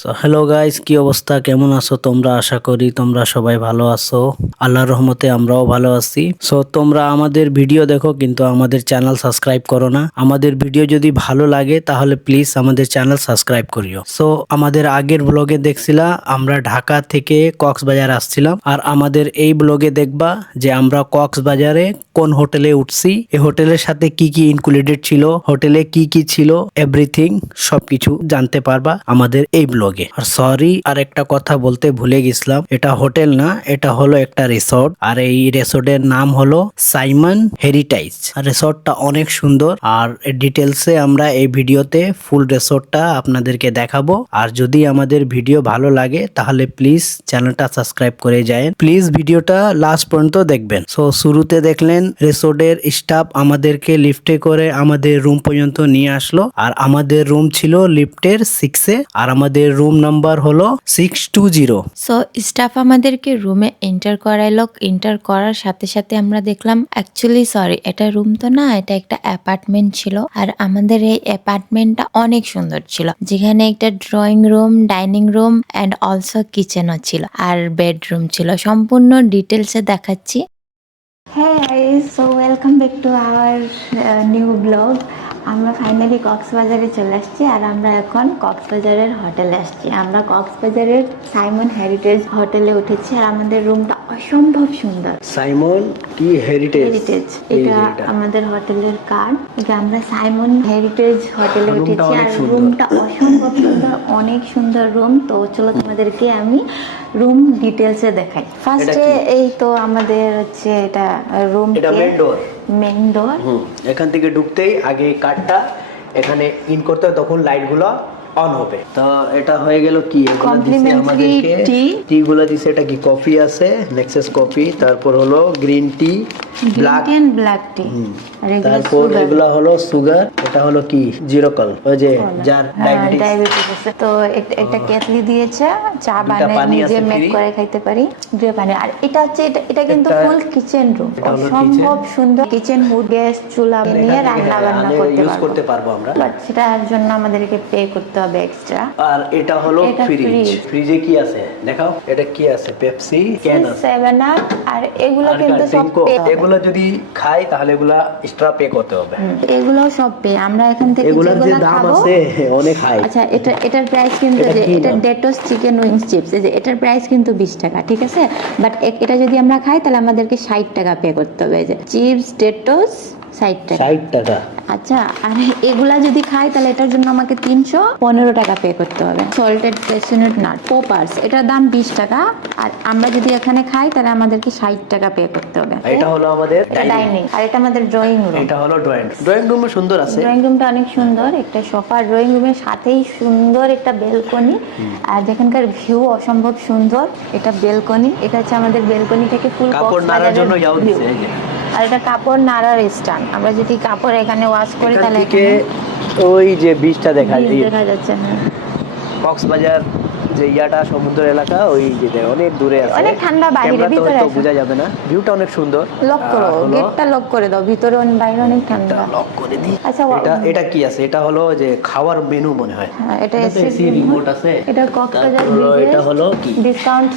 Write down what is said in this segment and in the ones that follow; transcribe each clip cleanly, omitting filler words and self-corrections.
So hello guys, কি অবস্থা, কেমন আছো তোমরা? আশা করি তোমরা সবাই ভালো আছো। আল্লাহর রহমতে আমরাও ভালো আছি। সো তোমরা আমাদের ভিডিও দেখো কিন্তু আমাদের চ্যানেল সাবস্ক্রাইব করো না। আমাদের ভিডিও যদি ভালো লাগে তাহলে প্লিজ আমাদের চ্যানেল সাবস্ক্রাইব করিও। সো আমাদের আগের ব্লগে দেখছিলা আমরা ঢাকা থেকে কক্সবাজার আসছিলাম, আর আমাদের এই ব্লগে দেখবা যে আমরা কক্সবাজারে কোন হোটেলে উঠছি, এই হোটেলের সাথে কি কি ইনক্লুডেড ছিল, হোটেলে কি কি ছিল, এভরিথিং সবকিছু জানতে পারবা আমাদের এই ব্লগে। আর সরি, আর একটা কথা বলতে ভুলে গেছিলাম, এটা হোটেল না, এটা হলো একটা রিসোর্ট। আর এই রিসোর্টের নাম হলো সাইমন হেরিটেজ। আর রিসোর্টটা অনেক সুন্দর, আর ডিটেলসে আমরা এই ভিডিওতে ফুল রিসোর্টটা আপনাদেরকে দেখাবো। আর যদি আমাদের ভিডিও ভালো লাগে তাহলে প্লিজ চ্যানেলটা সাবস্ক্রাইব করে যায়। প্লিজ ভিডিওটা লাস্ট পর্যন্ত দেখবেন। সো শুরুতে দেখলেন রিসোর্টের স্টাফ আমাদেরকে লিফটে করে আমাদের রুম পর্যন্ত নিয়ে আসলো। আর আমাদের রুম ছিল লিফটের 6-এ, আর আমাদের রুম নাম্বার হলো 620। সো স্টাফ আমাদেরকে রুমে এন্টার করাইলো। এন্টার করার সাথে সাথে আমরা দেখলাম এটা রুম তো না, এটা একটা অ্যাপার্টমেন্ট ছিল। আর আমাদের এই অ্যাপার্টমেন্টটা অনেক সুন্দর ছিল, যেখানে একটা drawing room, dining room and also কিচেনও ছিল, আর বেডরুম ছিল। সম্পূর্ণ ডিটেলসে দেখাচ্ছি। Hey guys, so welcome back to our new vlog. আমরা ফাইনালি কক্সবাজারে চলে আসছি, আর আমরা এখন কক্সবাজারের হোটেলে আসছি। আমরা কক্সবাজারের সাইমন হেরিটেজ হোটেলে উঠেছি, আর আমাদের রুমটা অসম্ভব সুন্দর। সাইমন কি হেরিটেজ, এটা আমাদের হোটেলের কার্ড। এটা আমরা সাইমন হেরিটেজ হোটেলে উঠেছি, আর রুমটা অসম্ভব সুন্দর, অনেক সুন্দর রুম। তো চলো তোমাদেরকে আমি রুম ডিটেলসে দেখাই। ফার্স্টে এই তো আমাদের হচ্ছে এটা রুম, এটা মেইন ডোর। এখান থেকে ঢুকতেই আগে কার্ডটা এখানে ইন করতে হয়, তখন লাইটগুলো অন হবে। তো এটা হয়ে গেল কি, কমপ্লিমেন্টারি টি গুলো দিছে। এটা কি কফি আছে, নেক্সাস কফি, তারপর হলো গ্রিন টি, ব্ল্যাক টি, তারপর এগুলো হলো সুগার। এটা হলো কি জিরো কল, ওই যে যার ডায়াবেটিস আছে। তো একটা কেটলি দিয়েছে, চা বানিয়ে নিজে মেক করে খাইতে পারি, দুটো পানি। আর এটা হচ্ছে এটা কিন্তু ফুল কিচেন রুম, অসম্ভব সুন্দর কিচেন হুড, গ্যাস চুলা নিয়ে রান্না বান্না করতে পারবো আমরা। বাট সেটার জন্য আমাদেরকে পে করতে হবে এক্সট্রা। আর এটা হলো ফ্রিজ। ফ্রিজে কি আছে দেখাও, এটা কি আছে, পেপসি ক্যান আছে, 7 আপ। আর এগুলো কিন্তু সব পে, এগুলো যদি খাই তাহলে এগুলা এক্সট্রা পে করতে হবে। এগুলো সব পে। আমরা এখান থেকে যেগুলো দাম আছে অনেক হাই। আচ্ছা, এটার প্রাইস কিন্তু, যে এটা ডেটোস চিকেন উইংস চিপস, এই যে এটার প্রাইস কিন্তু 20 টাকা, ঠিক আছে। বাট এটা যদি আমরা খাই তাহলে আমাদেরকে 60 টাকা পে করতে হবে। এই যে চিপস ডেটোস 60 টাকা। আচ্ছা, আর এগুলা যদি খাই তাহলে এটার জন্য আমাকে 315 টাকা পে করতে হবে। সল্টেড ক্যাশিউনাট নাট পপার্স, এটার দাম 20 টাকা। আর আমরা যদি এখানে খাই তাহলে আমাদেরকে 60 টাকা পে করতে হবে। এটা হলো আমাদের ডাইনিং, আর এটা আমাদের ড্রয়িং রুম। এটা হলো ড্রয়িং রুম সুন্দর আছে। ড্রয়িং রুমটা অনেক সুন্দর, একটা সোফা, ড্রয়িং রুমের সাথেই সুন্দর একটা বেলকনি। আর যেখানকার ভিউ অসম্ভব সুন্দর। এটা বেলকনি, এটা হচ্ছে আমাদের বেলকনি থেকে ফুল কক্সবাজারের জন্য ভিউ। আর এটা কাপড় নাড়ার স্ট্যান্ড, আমরা যদি কাপড় এখানে ওয়াশ করি তাহলে ওই যে বীজটা দেখা যাচ্ছে। কক্সবাজার যে ইয়াটা সমুদ্র এলাকা, ওই যে অনেক দূরে আছে, অনেক ঠান্ডা, বাইরে ভিতরে বোঝা যাবে না। ভিউটা অনেক সুন্দর। লক করো, গেটটা লক করে দাও, ভিতরে বাইরে অনেক ঠান্ডা, লক করে দিই। আচ্ছা, এটা কি আছে, এটা হলো যে খাওয়ার মেনু মনে হয়। এটা এসি রিমোট আছে। এটা কক্সবাজার এটা হলো কি ডিসকাউন্ট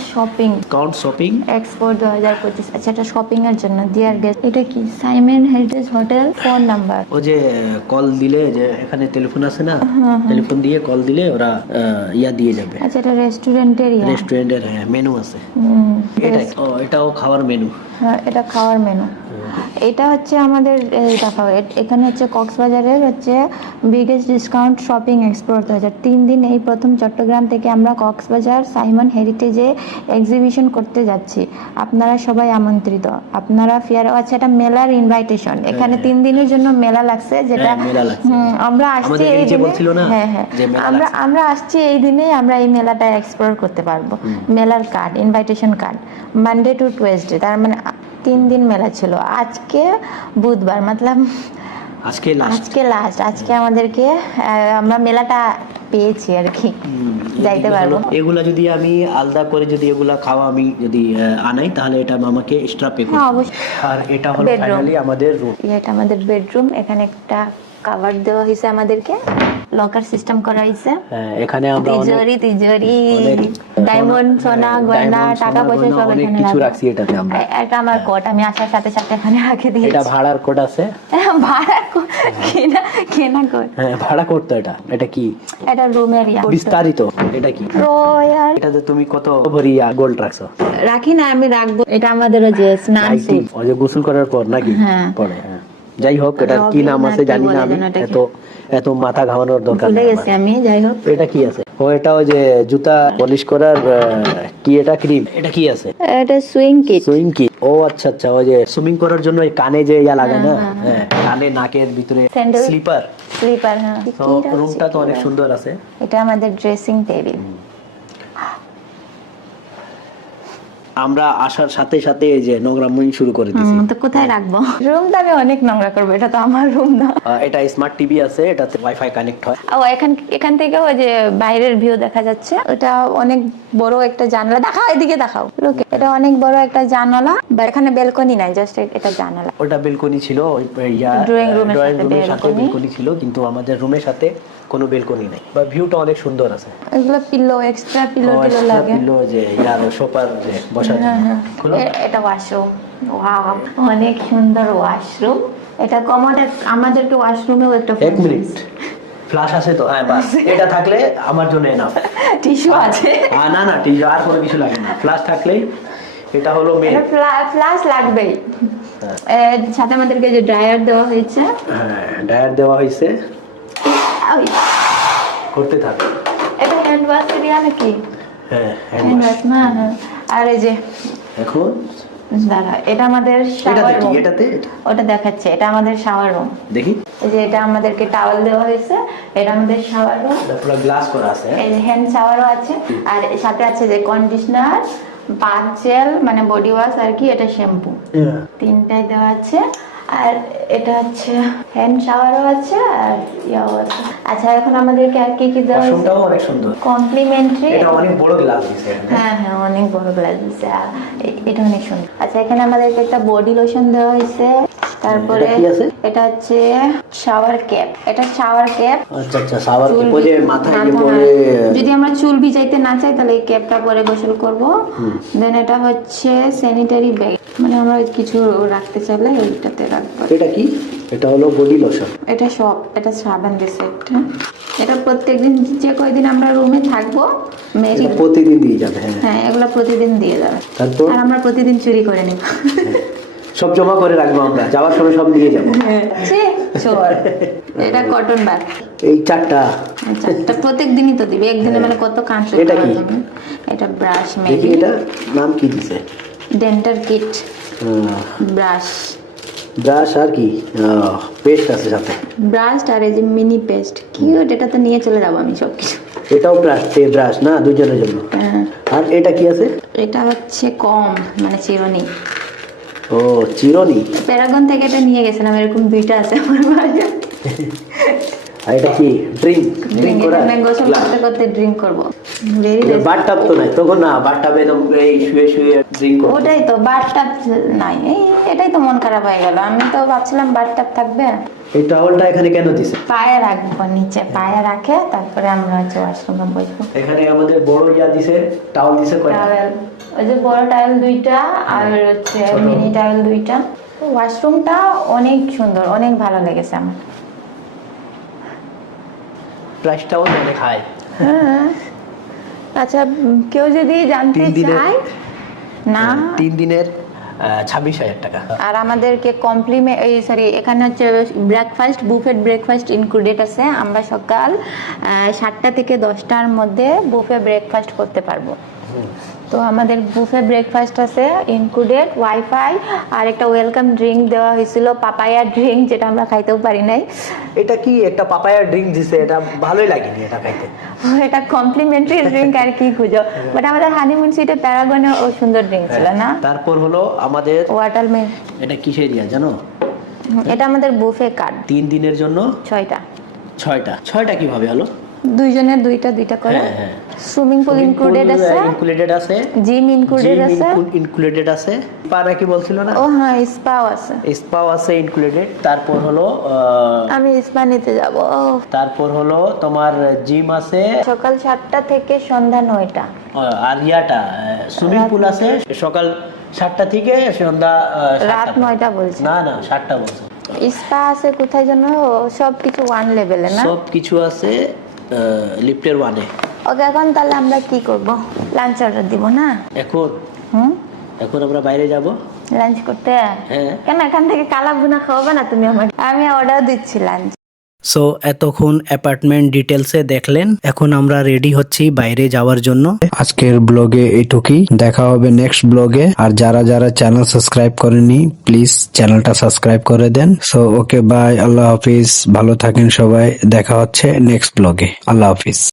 শপিং এক্সপোর্ট 2025। আচ্ছা, এটা শপিং এর জন্য ডিয়ার গেস্ট। এটা কি Simon heritage hotel phone number. ও যে কল দিলে, যে এখানে টেলিফোন আছে না, টেলিফোন দিয়ে কল দিলে ওরা ইয়া দিয়ে যাবে। আচ্ছা, এটা রেস্টুরেন্টের মেনু আছে। এটাও খাওয়ার মেনু। হ্যাঁ, এটা খাওয়ার মেনু। এটা হচ্ছে আমাদের এখানে হচ্ছে কক্সবাজারের হচ্ছে বিগেস্ট ডিসকাউন্ট শপিং এক্সপোর্ট 2003 দিন। এই প্রথম চট্টগ্রাম থেকে আমরা কক্সবাজার সাইমন হেরিটেজে এক্সিবিশন করতে যাচ্ছি। আপনারা সবাই আমন্ত্রিত। আপনারা আচ্ছা, এটা মেলার ইনভাইটেশন। এখানে 3 দিনের জন্য মেলা লাগছে, যেটা আমরা আসছি এই দিনে। আমরা আসছি এই দিনে, আমরা এই মেলাটা এক্সপ্লোর করতে পারবো। মেলার card, invitation card, Monday to Tuesday, তার মানে 3 দিন মেলা ছিল। আজকে বুধবার, মতলব আজকে লাস্ট। আজকে আমাদেরকে আমরা মেলাটা পেয়েছি আর কি, যাইতে পারবো। এগুলা যদি আমি আলাদা করে যদি এগুলা খাওয়া আমি যদি আনাই তাহলে এটা আমাকে এক্সট্রা পে করতে হবে। অবশ্যই। আর এটা হলো ফাইনালি আমাদের রুম। এটা আমাদের বেডরুম। এখানে একটা কাভার দেওয়া হয়েছে আমাদেরকে, লকার সিস্টেম করা হয়েছে, হ্যাঁ, এখানে আমরা অনেক তিজোরি অনেক ডায়মন্ড সোনা গয়না diamond, টাকা সোনা, পয়সা গয়না, সব অনেক এখানে কিছু রাখা। রাখছি এটাতে আমরা। এটা আমার কোট, আমি আসার সাথে সাথে এখানে রেখে দিয়েছি। এটা ভাড়ার কোড আছে। ভাড়া কেনা কেনা কোট, হ্যাঁ, ভাড়া করতে। এটা কি? এটা রুমের বিস্তারিত। এটা কি? রয়্যাল এটাতে তুমি কত ভরি গোল্ড রাখছো? রাখি না, আমি রাখবো। এটা আমাদের যে স্নান স্যুট, ওই যে গোসল করার পর নাকি? হ্যাঁ। পরে, হ্যাঁ। যাই হোক, এটা কি রবিন নাম না আছে কি জানি বলে না আমি, যেন এটাকে। এত মাথা ঘামানোর দরকার ভুলে নেই গেছি আমার। আমি। যাই হোক, এটা কি আছে? ও, এটা ওই যে জুতা পলিশ করার কি, এটা ক্রিম। এটা কি আছে? এটা সুইং কিট। সুইং কি? ও আচ্ছা আচ্ছা, ওই যে সুইমিং করার জন্য ওই কানে যে ইয়া লাগে না, হ্যাঁ, কানে নাকের ভিতরে Sandal. স্লিপার। স্লিপার, হ্যাঁ। তো রুমটা তো অনেক সুন্দর আছে। এটা আমাদের ড্রেসিং টেবিল। আমরা আসার সাথে সাথে এই যে নোংরামুই শুরু করে দিয়েছি। তো কোথায় রাখবো? রুমটা আমি অনেক নোংরা করবো, এটা তো আমার রুম না। এটা স্মার্ট টিভি আছে, এটাতে ওয়াইফাই কানেক্ট হয়। ও, এখান থেকে ওই যে বাইরের ভিউ দেখা যাচ্ছে। ওটা অনেক বড় একটা জানালা। দেখাও, এদিকে দেখাও। Look, এটা অনেক বড় একটা জানালা, বা এখানে বেলকনি নাই, জাস্ট এটা জানালা। ওটা বেলকনি ছিল, ওই Drawing room এর ড্রয়িং সাথে রুমের সাথে balcony। বেলকনি ছিল, কিন্তু আমাদের রুমের সাথে কোনো বেলকনি নেই। বা ভিউটা অনেক সুন্দর আছে। এগুলো পিলো, এক্সট্রা পিলো টিলো লাগে। পিলো যে ইয়ার সোফার যে বসার জন্য। খুলো। এটা ওয়াশরুম। ওয়াও, অনেক সুন্দর ওয়াশরুম। এটা কমোডের, আমাদেরকে ওয়াশরুমেও একটা এক মিনিট, ফ্লাশ আছে তো? হ্যাঁ, বাস। এটা থাকলে আমার জন্য এনাফ। টিস্যু আছে। না না, টিস্যু আর কোনো কিছু লাগে না, ফ্লাশ থাকলেই। এটা হলো মেন। এটা ফ্লাশ লাগবেই। এর সাথে আমাদেরকে যে ড্রায়ার দেওয়া হয়েছে। হ্যাঁ, ডায়ার দেওয়া হয়েছে, ওই, করতে থাকে। এটা হ্যান্ড ওয়াশ এরিয়া নাকি? হ্যাঁ, হ্যান্ড ওয়াশ না, হ্যাঁ। আর এই যে এখন দাঁড়া, এটা আমাদের শাওয়ার এটাতে কি? রুম। এটাতে ওটা দেখাচ্ছে, এটা আমাদের শাওয়ার রুম। দেখি, এই যে এটা আমাদেরকে টাওয়াল দেওয়া হয়েছে, এটা আমাদের শাওয়ার রুম। এটা পুরো গ্লাস করা আছে। এই যে হ্যান্ড শাওয়ারও আছে, আর এর সাথে আছে যে কন্ডিশনার, বাথ জেল মানে বডি ওয়াশ আর কি, এটা শ্যাম্পু, তিনটাই দেওয়া আছে। আর এটা হচ্ছে হ্যান্ড শাওয়ারও আছে, আর ইয়াও আছে। আচ্ছা, এখন আমাদেরকে আর কি কি দেওয়া হয়েছে? ওয়াশরুমটাও অনেক সুন্দর। কমপ্লিমেন্টারি। এটা অনেক বড় গ্লাস দিছে এখানে। হ্যাঁ হ্যাঁ, অনেক বড় গ্লাস দিছে। আর এটা অনেক সুন্দর। আচ্ছা, এখানে আমাদেরকে একটা বডি লোশন দেওয়া হয়েছে। তারপরে এটা কি আছে? এটা হচ্ছে শাওয়ার ক্যাপ। এটা শাওয়ার ক্যাপ। আচ্ছা আচ্ছা, সাবান কি চুল পরে মাথায় যে মাথা- পরে? যদি আমরা চুল ভিজাইতে না চাই তাহলে এই ক্যাপটা পরে গোসল করব। দেন এটা হচ্ছে স্যানিটারি ব্যাগ, মানে আমরা কিছু রাখতে চাইলে এইটাতে রাখবো। এটা কি? এটা হলো বডি লোশন। এটা সব, এটা সাবান দিছে একটা। এটা প্রত্যেকদিন যে কয়দিন আমরা রুমে থাকবো, মেরি, এটা প্রতিদিন দিয়ে যাবে। হ্যাঁ, হ্যাঁ, এগুলো প্রতিদিন দিয়ে যাবে। তারপর আর আমরা প্রতিদিন চুরি করে নিব। সব জমা করে রাখবো, আমরা যাওয়ার সময় সব নিয়ে যাবো। চোর। এটা কটন ব্যাগ। এই চারটা আচ্ছা, এটা প্রত্যেক দিনই তো দিবে, একদিনে মানে কত কাজ করতে এটা কি? পারবে। এটা ব্রাশ, দেখি, মেবি এটা নাম কি দিছে? ডেন্টাল কিট, ব্রাশ, ব্রাশ আর কি, পেস্ট আছে সাথে। ব্রাশ আর এই যে মিনি পেস্ট। কিউট, এটা তো নিয়ে চলে যাবো আমি সব কিছু। এটাও ব্রাশ না, দুজনের জন্য। হ্যাঁ, আর এটা কি আছে? এটা হচ্ছে কম মানে চিরুনি। ও, চিরনি। প্যারাগন থেকে এটা নিয়ে গেছিলাম, এরকম দুইটা আছে আমার বাড়িতে। আর এটা কি? ড্রিঙ্ক করা? এখানে গোসল করতে করতে ড্রিঙ্ক করবো। ভেরি বাথটাব তো নাই তখন, না বাথটাবে একদম এই শুয়ে শুয়ে ড্রিঙ্ক করব। ওটাই তো, বাথটাব নাই। এটাই তো মন খারাপ হয়ে গেল। আমি তো ভাবছিলাম বাথটাব থাকবে। এই টাওয়ালটা এখানে কেন দিছে? পায়ে রাখবো, নিচে পায়ে রাখে তারপরে আমরা হচ্ছে ওয়াশরুমে বসবো। এখানে আমাদের বড় ইয়া দিছে, টাওয়াল দিছে কয়টা? টাওয়েল, ওই যে বড় টাওয়েল দুইটা, আর হচ্ছে মিনি টাওয়েল দুইটা। ওয়াশরুমটা অনেক সুন্দর, অনেক ভালো লেগেছে আমার। প্রাইসটাও অনেক হাই। হ্যাঁ, আচ্ছা, কেউ যদি জানতে 3 দিনের? চায় না, 3 দিনের 26,000 টাকা। আর আমাদেরকে কমপ্লিমেন্ট, এই সরি, এখানে হচ্ছে ব্রেকফাস্ট, বুফেট ব্রেকফাস্ট ইনক্লুডেড আছে। আমরা সকাল 7টা থেকে 10টার মধ্যে বুফে ব্রেকফাস্ট করতে পারবো। তো আমাদের বুফে ব্রেকফাস্ট আছে ইনক্লুডেড, ওয়াইফাই, আর একটা ওয়েলকাম ড্রিঙ্ক দেওয়া হয়েছিল, পাপায়া ড্রিঙ্ক, যেটা আমরা খাইতেও পারি নাই। এটা কি একটা পাপায়া ড্রিঙ্ক দিছে? এটা ভালোই লাগেনি এটা খাইতে। এটা কমপ্লিমেন্টারি ড্রিঙ্ক আর কি খুঁজো। বাট আমাদের হানিমুন সুইটে প্যারাগনে ও সুন্দর ড্রিঙ্ক ছিল না? তারপর হলো আমাদের ওয়াটারমেলন। এটা কিসের ইয়া জানো? এটা আমাদের বুফে কার্ড, 3 দিনের জন্য 6টা। 6টা কিভাবে হলো? দুইজনের দুইটা দুইটা করে। হ্যাঁ হ্যাঁ, সুইমিং পুল ইনক্লুডেড আছে, ইনক্লুডেড আছে, জিম ইনক্লুডেড আছে। ইনক্লুডেড আছে, স্পা নাকি বলছিল না? ও হ্যাঁ, স্পাও আছে। স্পাও আছে ইনক্লুডেড। তারপর হলো আমি স্পা নিতে যাব। তারপর হলো তোমার জিম আছে, সকাল 7টা থেকে সন্ধ্যা 9টা। আর ইয়াটা সুইমিং পুল আছে সকাল 7টা থেকে সন্ধ্যা রাত 9টা বলছে। না না 7টা বলছে। স্পা আছে কোথায় যেন, সব কিছু ওয়ান লেভেলে না? সব কিছু আছে লিফটের 1-এ। ওকে, এখন তাহলে আমরা কি করব? লাঞ্চ অর্ডার দিব না? এখন হুম, এখন আমরা বাইরে যাব। লাঞ্চ করতে? হ্যাঁ। কেন, এখান থেকে কালা ভুনা খাওয়াবে না তুমি আমাকে? আমি অর্ডার দিচ্ছি লাঞ্চ। সো এতক্ষণ অ্যাপার্টমেন্ট ডিটেলসে দেখলেন, এখন আমরা রেডি হচ্ছি বাইরে যাওয়ার জন্য। আজকের ব্লগে এইটুকুই, দেখা হবে নেক্সট ব্লগে। আর যারা যারা চ্যানেল সাবস্ক্রাইব করেনি প্লিজ চ্যানেলটা সাবস্ক্রাইব করে দেন। সো ওকে বাই, আল্লাহ হাফিজ, ভালো থাকেন সবাই, দেখা হচ্ছে নেক্সট ব্লগে, আল্লাহ হাফিজ।